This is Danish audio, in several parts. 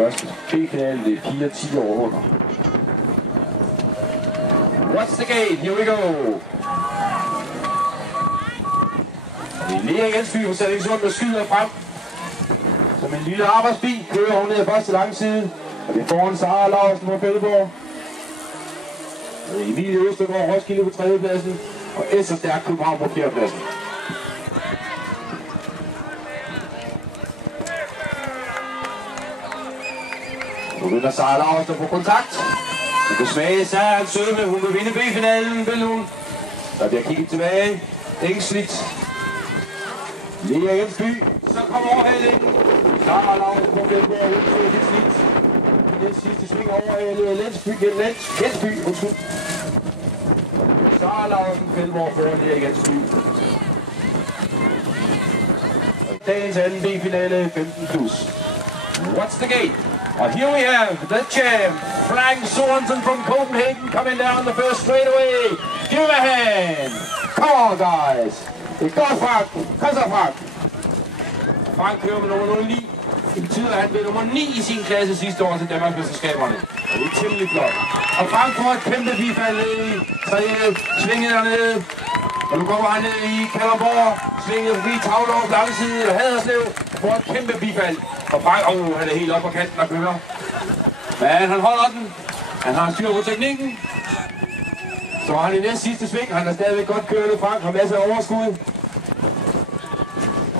Første B-finale, det er piger 10 år under. What's the gate? Here we go! Det er Lea Jensby fra Sallingsund, der skyder frem. Som en lille arbejdsbil kører hun ned ad første langside. Og det er foran Sara Larsen på Fældeborg. Og det er Emilie Østergaard Roskilde på 3. pladsen. Og S. Stærk København på 4. pladsen. Nu vinder Sara Larsen på kontakt. Hun kan smage sejren sødme. Hun vil vinde B-finalen, vil hun. Der bliver kigget tilbage. Ængsligt. Lea Jensby. Så kommer overhalingen. Sara Larsen på Fældeborg. Hun søger sit snit. I den sidste sving overhalede Jensby. Undskyld. Sara Larsen Fældeborg foran Lea Jensby. Dagens anden B-finale 15+. What's the gate? And here we have the champ, Frank Sorensen from Copenhagen, coming down the first straightaway. Give him a hand. Come on, guys. Det er godt, Frank. Kom så, Frank. Frank kører med nummer 09. Det betyder, at han blev nummer 9 i sin klasse sidste år til Danmarksmesterskaberne. Og det er temmelig flot. Og Frank får et kæmpe bifald ned i tredje svinget dernede. Og nu kommer han ned i Kalundborg, svinget forbi Tavlås langside og Haderslev, får et kæmpe bifald. Og Frank, han er helt oppe på kanten og kører. Men han holder den. Han har styr på teknikken. Så har han i næste sidste sving. Han er stadigvæk godt kørende. Frank har masser af overskud.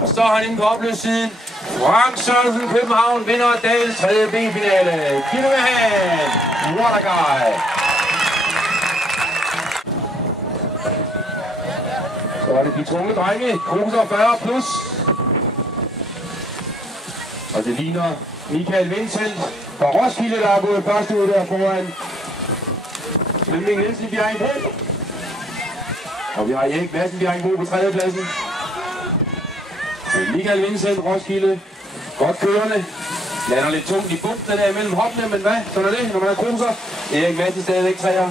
Og så er han inde på opløbssiden. Frank Sørensen København vinder dagens 3. B-finale. Giv det med hand. What a guy. Så er det de tunge drenge. Cruiser 40+. Og det ligner Michael Vincent fra Roskilde, der er gået først ud der foran Flemming Nielsen i Bjerringbro. Og vi har Erik Madsen Bjerringbro på 3. pladsen. Michael Vincent, Roskilde, godt kørende. Lander lidt tungt i bumpen der imellem hoppene, men hvad? Sådan er det, når man er cruiser. Erik Madsen stadigvæk 3'er.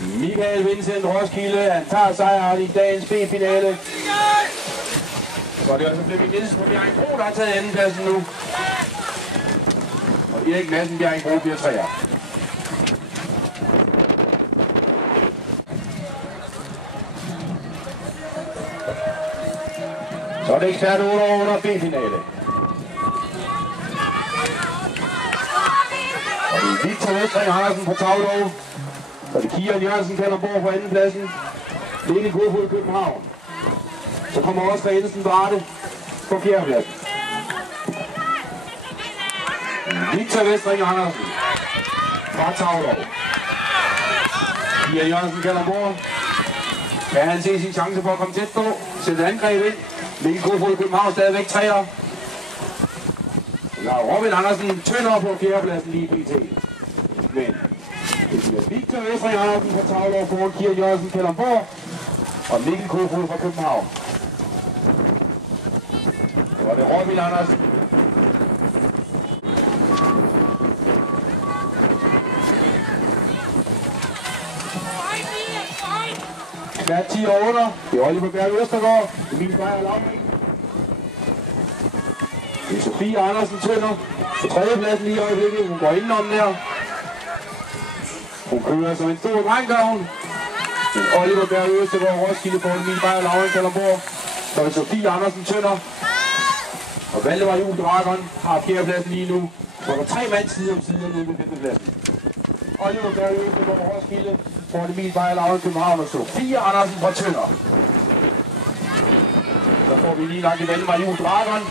Michael Vincent, Roskilde, han tager sejren i dagens B-finale. Så er det også Flemming Nielsen på Bjerringbro, der har taget andenpladsen nu. Og Erik Madsen Bjerringbro bliver 3'er. Så er det ekspert 8 år under B-finale. Og det er Victor Vestring Andersen på Tavlov. Så er det Kian Jørgensen Kalundborg på andenpladsen. Lene Godfod København. Så kommer også Ensen Varde på 4. pladsen. Victor Vestring Andersen fra Tavlov. Kian Jørgensen Kalundborg. Kan han se sin chance for at komme tæt på? Sætte angreb ind. Lene Godfod København stadigvæk 3'er. Der er Robin Andersen Tønder på 4. pladsen lige pt. Men det bliver Victor Vestring Andersen fra Tavlov foran Kian Jørgensen Kalundborg. Og Mikkel Kofod fra København. Så var det Robin Andersen. Der er 10 år under. Det er Oliver Berg Østergaard. Emil Beyer Lavring. Det er Sofie Andersen Tønder på 3. pladsen lige i øjeblikket. Hun går indenom der. Hun kører som en stor dreng, gør hun. Oliver Berg Østergaard Roskilde på Emil Beyer Lavring Kalundborg. Så er det Sofie Andersen Tønder. Og Valdemar Juhl Dragon har 4. pladsen lige nu. Så er der 3 mand side om side nede på 5. pladsen. Oliver Berg Østergaard Roskilde for Emil Beyer Lavring København og Sofie Andersen fra Tønder. Så får vi lige lagt i Valdemar Juhl Dragon.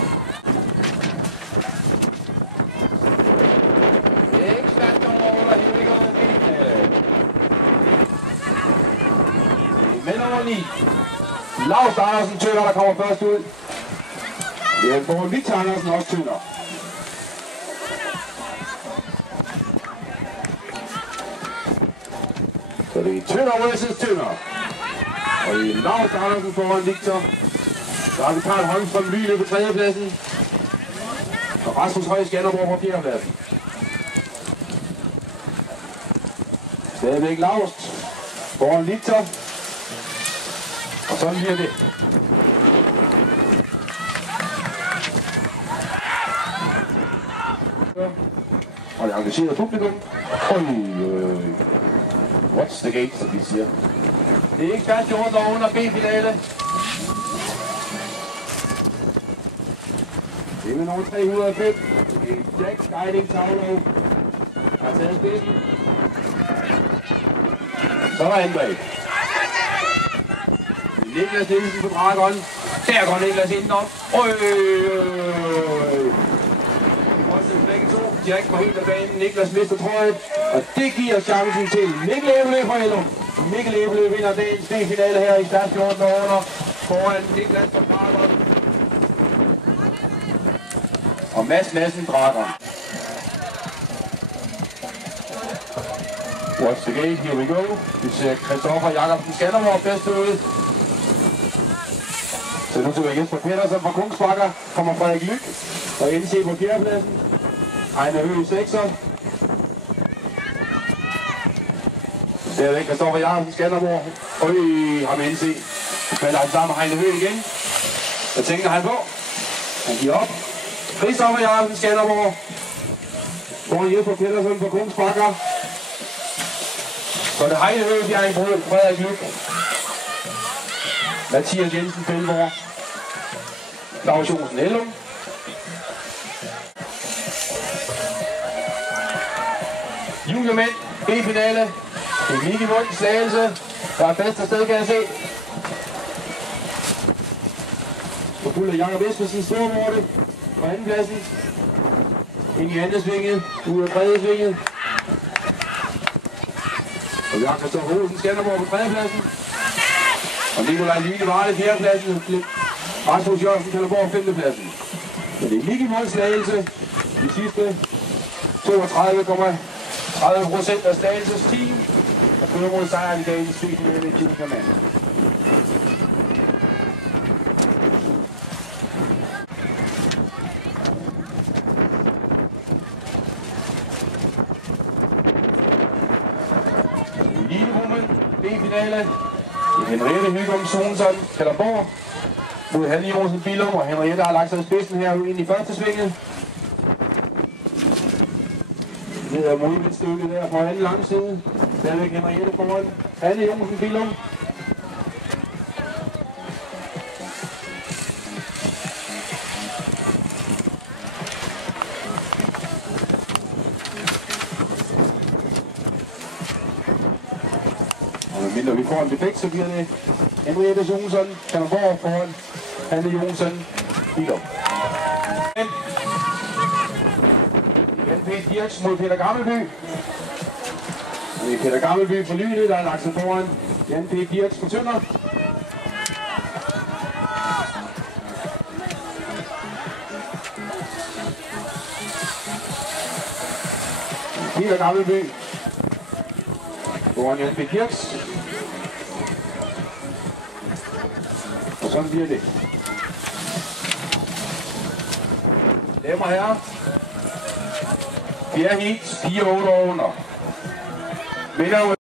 Med nummer 9. Laust Andersen Tønder, der kommer først ud. Det er foran Victor Andersen også Tønder. Så det er Tønder vs. Tønder. Og det er Laust Andersen foran Victor. Så har vi Karl Holmstrøm Lyne på 3. pladsen. Og Rasmus Høj Skanderborg på 4. pladsen. Stadigvæk Laust foran Victor. Og sådan bliver det. Og det engagerede publikum. What's the gate, som vi siger. Det er ikke færdigt under B-finale. Det er med nummer 305. Det er Jack Guiding Tavlo. Har taget spidsen. Så er der angreb. Niklas Nielsen på Dragon. Der går Niklas indenom. Begge to. Jack går helt af banen. Niklas mister trøjet. Og det giver chancen til Mikkel Æbelø fra Hellum. Mikkel Æbelø vinder dagens B-finale her i start 14 under. Foran Niklas fra Dragon. Og Mads Madsen Dragon. What's the gate? Here we go. Vi ser Christoffer Jacobsen Skanderborg bedst ud. Så nu til Jesper Petersen fra Kungsbakker. Kommer Frederik Lyk. Og NC på fjerdepladsen. Heine Høgh 6'er. Stadigvæk Christoffer Jacobsen Skanderborg. Ham NC. Falder han sammen med Heine Høgh igen. Hvad tænker han på? Han giver op. Christoffer Jacobsen Skanderborg. Foran Jesper Petersen fra Kungsbakker. Så det Heine Høgh Bjerringbrød, Frederik Lyk. Mathias Jensen Fældborg. Claus Johnsen Hellum. Juniormænd, B-finale. Det er Miki Mund, Slagelse. Der er bedst afsted, kan jeg se. På fuld af Jakob Espersen, Stormorte. På andenpladsen. Ind i anden svinget. Ud af tredje svinget. Og vi har Christoffer Olsen Skanderborg på tredjepladsen. Og Nikolaj Lyne Varde fjerdepladsen. Rasmus Jørgensen Kalderborg femtepladsen. Men det er Miki Mund, Slagelse. De sidste 32,30% af Slagelses team. Og fører mod sejren i dagens B-finale i juniormand. Elitewoman, B-finale. Henriette Hygum Sonsson, Kalderborg. Mod Hanne Jonsen Billum, og Henriette har lagt sig i spidsen her ind i første svinget. Ned ad modvindstykket der på anden langside. Stadigvæk Henriette foran. Hanne Jonsen Billum. Og medmindre vi får en defekt, så bliver det Henriette Jonsson, Kalderborg foran Hanne Jonsen Billum. Jan P. Dirks mod Peter Gammelby. Det er Peter Gammelby for Lyne, der er lagt sig foran Jan P. Dirks for Tønder. Peter Gammelby foran Jan P. Dirks. Og sådan bliver det. Damer og herrer. Fjerde heat, 4-8 under.